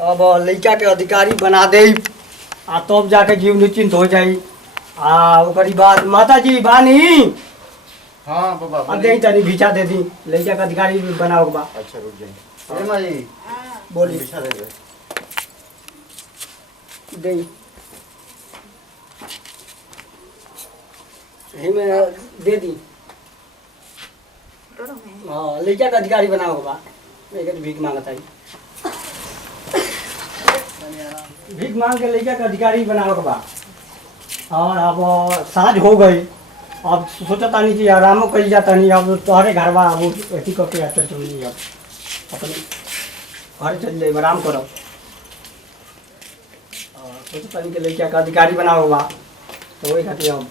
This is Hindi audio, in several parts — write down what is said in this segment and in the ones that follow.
अब लड़का के अधिकारी बना दे आ तब जाके जीव निश्चिंत हो जाई। ओकरी बाद माता जी बानी। हाँ बाबा अब दे तनी भिजा दे दी लड़का के अधिकारी बनाओ के बा। अच्छा रुक जाइए। अरे माई बोली बिछा दे दे यही में दे दी। हाँ लड़का के अधिकारी बनाओ के बा। एक भीख मांगता है भीख मांग के लड़का के अधिकारी बनाओ के बा। और अब साँझ हो गई। अब सोचा तानी कि आरामो कल जाता नहीं। अब तोहरे घर बा अब अथी करके चल चल अब अपने घर चल जाए आराम करो। सोचा तानी के लड़का का अधिकारी बनाओ बा तो वही खातिर अब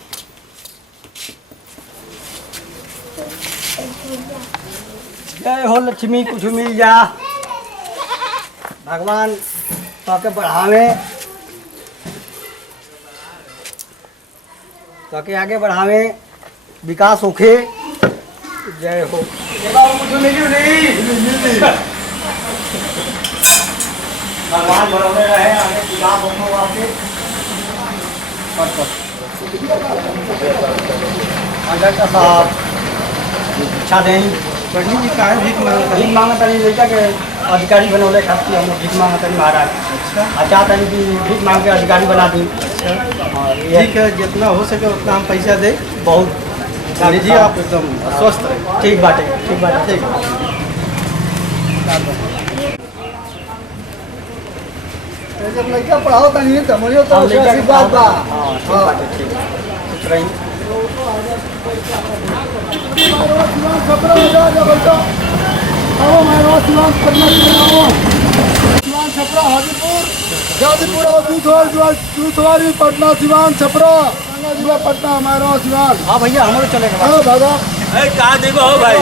जय हो लक्ष्मी कुछ मिल जा भगवान ताके बढ़ावे ताकि आगे बढ़ावे विकास होखे। जय हो भगवान बनौले रहे आगे विकास होने वास्ते। डॉक्टर साहब इच्छा दें पंडित जी कहाँ भीख मांगता भीख मांगता नहीं लड़का के अधिकारी बनौले खातिर हम भीख मांगता नहीं महाराज। अच्छा चाहता नहीं कि भीख मांग के अधिकारी बना दी। ठीक है जितना हो सके उतना हम पैसा दे बहुत लीजिए आप एकदम स्वस्थ रहे। ठीक बाटे ठीक बाटे ठीक जब लड़का पढ़ाओ तो नहीं तो मरियो तो आशीर्वाद बा। ठीक बाटे ठीक कुछ रही दूधवारी पटना सिवान छपरा जिला पटना हमारा सिवान। हाँ भैया हमारे चलेगा। हाँ दादा कहाँ जइबो हो भाई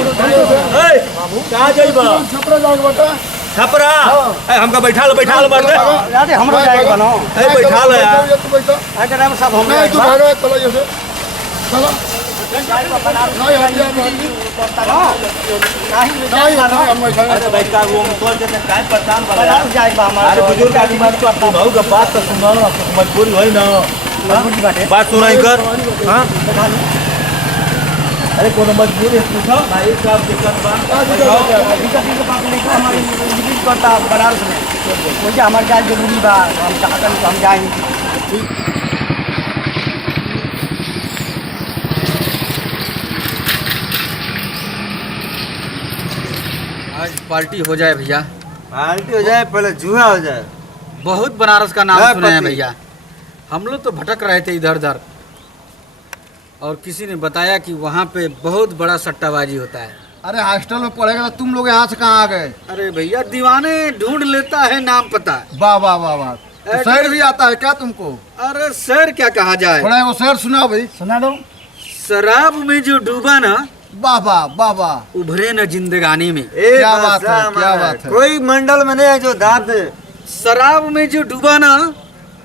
कहाँ जइबो छपरा जाओ बेटा छपरा हमका बैठा लो मर याद है हमारा जाएगा ना। बैठा लो यार तू बैठा अगर हम सब हम नहीं तू भागा चलो जैसे चलो नहीं हम बैठा अरे भाई का वो तोड़ के काय परेशान बना जाएगा हमारा। अरे बुजुर्ग आदमी बात को अपनी भाऊ का बात तो सुनो मजबूरी होई ना बात सुनाई कर। हाँ अरे कोनो मजबूरी पूछो भाई साहब दिक्कत हमारी करता बनारस में मुझे हमारे जाए जरूरी बा। हम चाहते हैं हम जाएंगे। आज पार्टी हो जाए भैया। पार्टी हो जाए पहले जुआ हो जाए। बहुत बनारस का नाम है सुने हैं पति। भैया। हम लोग तो भटक रहे थे इधर उधर और किसी ने बताया कि वहाँ पे बहुत बड़ा सट्टाबाजी होता है। अरे हॉस्टल में पढ़ेगा तो तुम लोग यहाँ से कहाँ आ गए? अरे भैया दीवाने ढूंढ लेता है नाम पता। वाह वाह वाह वाह तो शेर भी आता है क्या तुमको? अरे सर क्या कहा जाए। थोड़ा वो शेर सुनाओ भाई। सुना दो। शराब में जो डूबा ना वाह वाह वाह वाह उभरे न जिंदगानी में। क्या बात है क्या बात है। कोई मंडल में नहीं है जो दाब दे। शराब में जो डूबा ना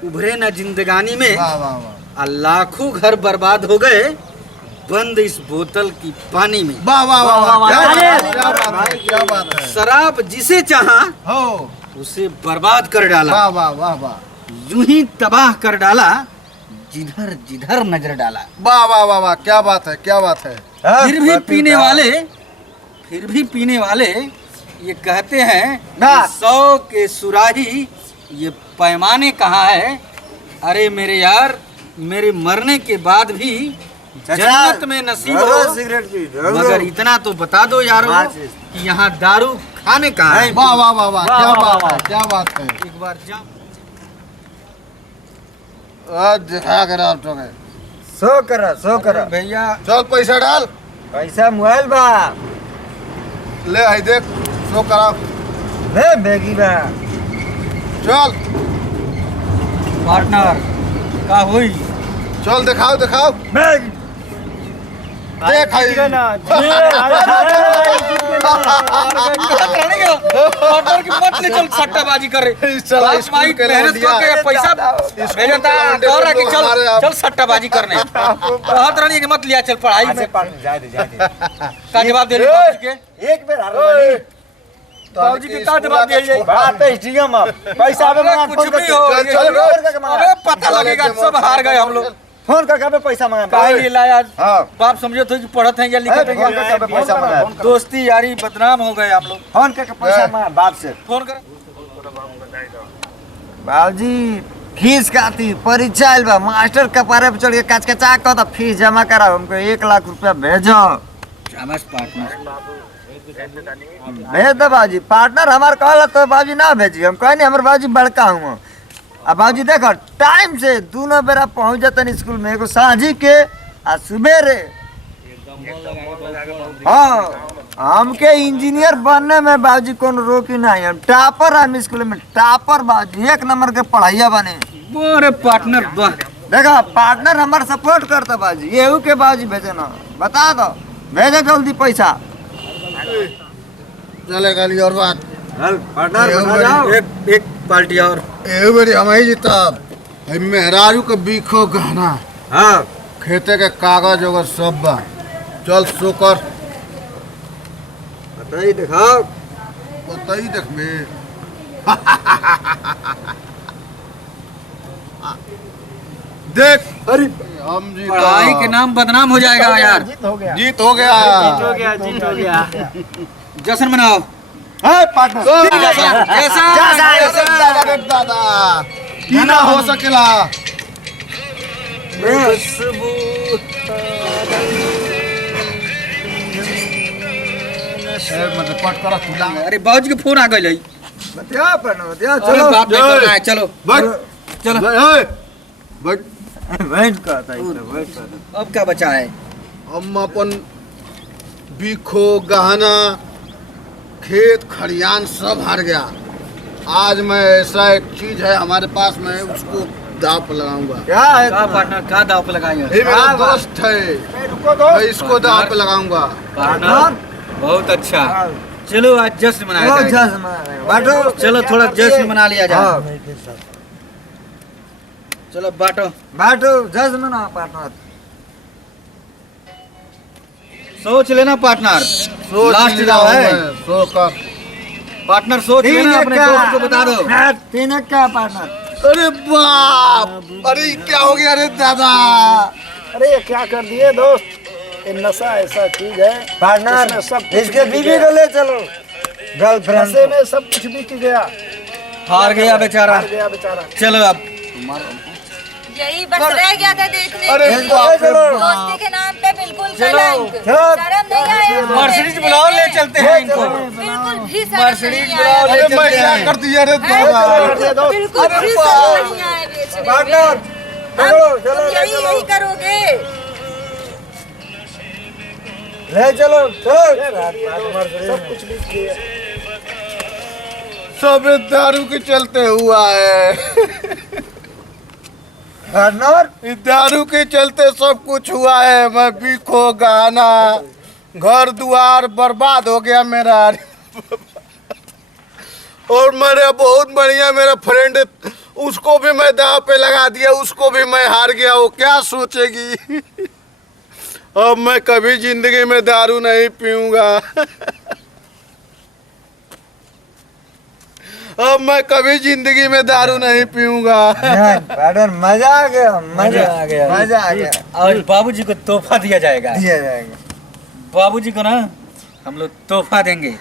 उभरे न जिंदगानी में। वाह वाह वाह और लाखों घर बर्बाद हो गए बंद इस बोतल की पानी में। वाह वाह वाह वाह क्या अरे, बात है क्या बात है। शराब जिसे चाहा हो उसे बर्बाद कर डाला। वाह वाह वाह वाह यूं ही तबाह कर डाला जिधर जिधर नजर डाला। वाह वाह वाह वाह क्या बात है क्या बात है। फिर भी पीने वाले ये कहते हैं ना। कि 100 के सुराही ये पैमाने कहाँ है। अरे मेरे यार मेरे मरने के बाद भी जन्नत में नसीब हो। सिगरेट पी मगर इतना तो बता दो यारो हाँ जी। कि यहाँ दारू खाने कहाँ है। वाह वाह वाह वाह क्या बात है क्या बात है। एक बार जा आज दिखा कर आप तो गए। सो करा भैया चल पैसा डाल पैसा मोबाइल बा ले आई देख शो करा ले बेगी बा चल पार्टनर का हुई। चल दिखाओ दिखाओ बैग देख आई पार्टनर की मत ले चल सट्टाबाजी करे। चला बाप माई स्कूल के मेहनत दिया। करके पैसा भेजता कह रहा कि चल चल सट्टाबाजी करने कहत रहनी कि मत लिया चल पढ़ाई में जाए दे का जवाब दे रही के एक बेर हारो बाबूजी के का जवाब दिया जाए? बात है डीएम पैसा आवे अरे मांगा कुछ फोन भी करके हो चल अरे पता लगेगा सब हार गए हम लोग। फोन करके आवे पैसा मांगा काहे लिए लाया? हां बाप समझो तो कि पढ़त हैं या लिखत फोन हैं? करके आवे पैसा मांगा दोस्ती यारी बदनाम हो गए हम लोग। फोन करके पैसा मांगा बाप से। फोन कर। बाबूजी फीस का थी परीक्षा आइल बा मास्टर कपारे पे चढ़ के कचकचा कहता फीस जमा कराओ हमको 1 लाख रुपया भेजो। शाबाश पार्टनर। भेज दो बाबूजी पार्टनर हमार कहला तो बाबूजी ना भेजी हम कहनी हमर बाबूजी बड़का हूँ। अब बाबूजी देखो टाइम से दोनों बेरा पहुँच जाते स्कूल में एगो साँझी के आ सुबेरे। हाँ हमके इंजीनियर बनने में बाबूजी कौन रोकी नहीं हम टॉपर हम स्कूल में टॉपर बाबूजी 1 नंबर के पढ़ाइया बने। अरे पार्टनर वाह। देखो पार्टनर हमार सपोर्ट करता बाबूजी येहू के बाबूजी भेजे ना बता दो भेजे जल्दी पैसा। चलेगा ली और बात पार्टनर बता जाओ एक पार्टी और। ए बेरी हमारी जीता मेहरारू के बीखो गहना हाँ खेते के कागज वगैरह सब बा चल सो कर बताइए दिखाओ बताई देख में देख अरे हम जीता पढ़ाई के नाम बदनाम हो जाएगा यार। जीत हो गया जश्न मनाओ। है पार्टनर जैसा दादा की ना हो सकेला मतलब पट करा तू अरे बाबूजी के फोन आ गए। बतिया पार्टनर बतिया चलो चलो बात नहीं करना है चलो। बैठ चलो बैठ वेट करता है वेट करता अब क्या बचा है? हम अपन बीखो गहना खेत खलियान सब हार गया। आज मैं ऐसा एक चीज है हमारे पास में उसको दाव पे लगाऊंगा। क्या है का पार्टनर का दाव पे लगाएंगे? ये मेरा दोस्त है मैं इसको दाव पे लगाऊंगा। पार्टनर बहुत अच्छा। चलो आज जश्न मनाया बहुत जाएगा। जश्न मना रहे हैं। बांटो चलो थोड़ा जश्न मना लिया जाए। हाँ चलो बांटो। बांटो जश्न मना पार्टनर। सोच लेना पार्टनर सोच लास्ट लिया दाव हूं है। मैं, सो कर पार्टनर सोच लेना अपने दोस्त को बता दो। 3 का पार्टनर। अरे बाप अरे क्या हो गया अरे दादा अरे ये क्या कर दिए दोस्त? ये नशा ऐसा चीज है पार्टनर इसमें सब कुछ इसके बिक बीवी गया। को ले चलो गर्लफ्रेंड नशे में सब कुछ बिक गया हार गया बेचारा। हार गया बेचारा। चलो अब यही बस रह गया था देखने अरे के लिए। बाप रे दोस्ती के नाम पे बिल्कुल कलंक। चलो। शर्म नहीं आया इनको मर्सिडीज देखने बुलाओ में। ले चलते हैं इनको। बिल्कुल भी शर्म मर्सिडीज नहीं बुलाओ आया। ले अरे मैं चलते क्या हैं। कर दिया रे हैं? दादा बिल्कुल भी शर्म नहीं आया बेचने में। पार्टनर अब चलो चलो तुम ले यही चलो यही करोगे। ले चलो चलो सब कुछ बिक गया। सब दारू के चलते हुआ है पार्टनर इस दारू के चलते सब कुछ हुआ है। मैं बीखो गहना घर द्वार बर्बाद हो गया मेरा। और मेरा बहुत बढ़िया मेरा फ्रेंड उसको भी मैं दाव पे लगा दिया उसको भी मैं हार गया। वो क्या सोचेगी? अब मैं कभी जिंदगी में दारू नहीं पीऊंगा। अब मैं कभी जिंदगी में दारू नहीं पीऊंगा। पार्टनर मजा आ गया मजा आ गया मजा आ गया। और बाबूजी को तोहफा दिया जाएगा। दिया जाएगा बाबूजी को ना हम लोग तोहफा देंगे।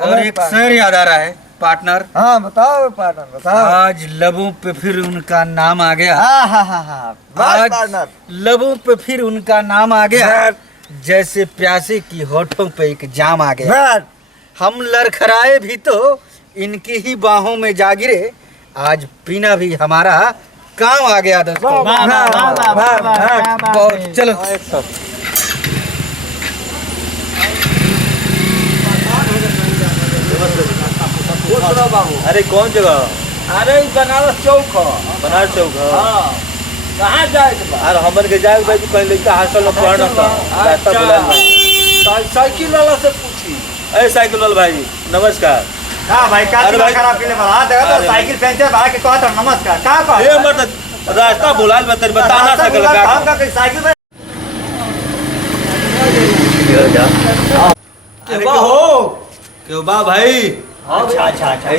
और अरे एक शेर याद आ रहा है पार्टनर। हाँ बताओ पार्टनर बताओ। आज लबों पे फिर उनका नाम आ गया। हाँ हाँ हाँ हाँ बस आज पार्टनर लबों पे फिर उनका नाम आ गया। जैसे प्यासे की होठों पे एक जाम आ गया। बैठ हम लड़खड़ाए भी तो इनकी ही बाहों में जा गिरे। आज पीना भी हमारा काम आ गया दोस्तों। बहुत चलो अरे कौन जगह? अरे बनारस चौक बनारस चौक है। कहाँ जाए के अरे हमन के जाए भाई कहीं लड़का हॉस्टल में पढ़ना था रास्ता बुला साइकिल वाला से पूछी। अरे साइकिल वाला भाई नमस्कार। हाँ भाई क्या अरे भाई खराब पीले वाला देखो तो साइकिल पंचर भाड़ा के कहता नमस्कार क्या कहा ये मत रास्ता बुला बता ना सकल हम का साइकिल पे अरे हो क्यों बा भाई अच्छा अच्छा अच्छा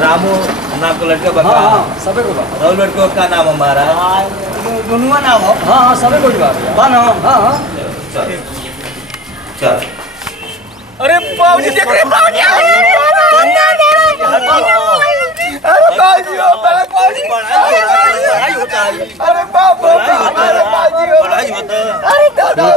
रामू नाम का लड़का बता हाँ सबे को बा और लड़कों का नाम हमारा दोनों नाम हो हाँ सबे को बा ना हाँ चल अरे बाबूजी देख रहे बाबूजी अरे बाबूजी पढ़ाई होता है अरे बाप अरे बाबूजी पढ़ाई होता है अरे दादा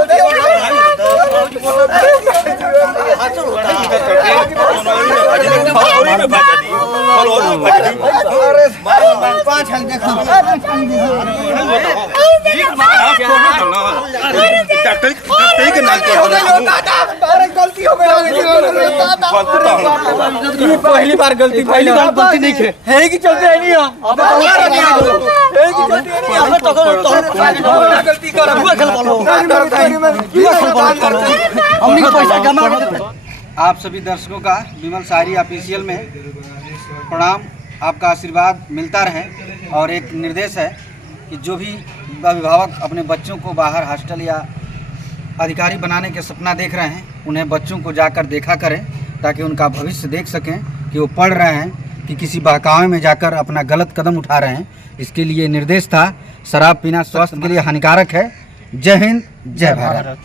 पहली बार गलती नहीं है कि चलते है नहीं गलती कर आप सभी दर्शकों का विमल शायरी ऑफिशियल में प्रणाम। आपका आशीर्वाद मिलता रहे और एक निर्देश है कि जो भी अभिभावक अपने बच्चों को बाहर हॉस्टल या अधिकारी बनाने के सपना देख रहे हैं उन्हें बच्चों को जाकर देखा करें ताकि उनका भविष्य देख सकें कि वो पढ़ रहे हैं कि किसी बहकावे में जाकर अपना गलत कदम उठा रहे हैं। इसके लिए निर्देश था। शराब पीना स्वास्थ्य के लिए हानिकारक है। जय हिंद, जय भारत।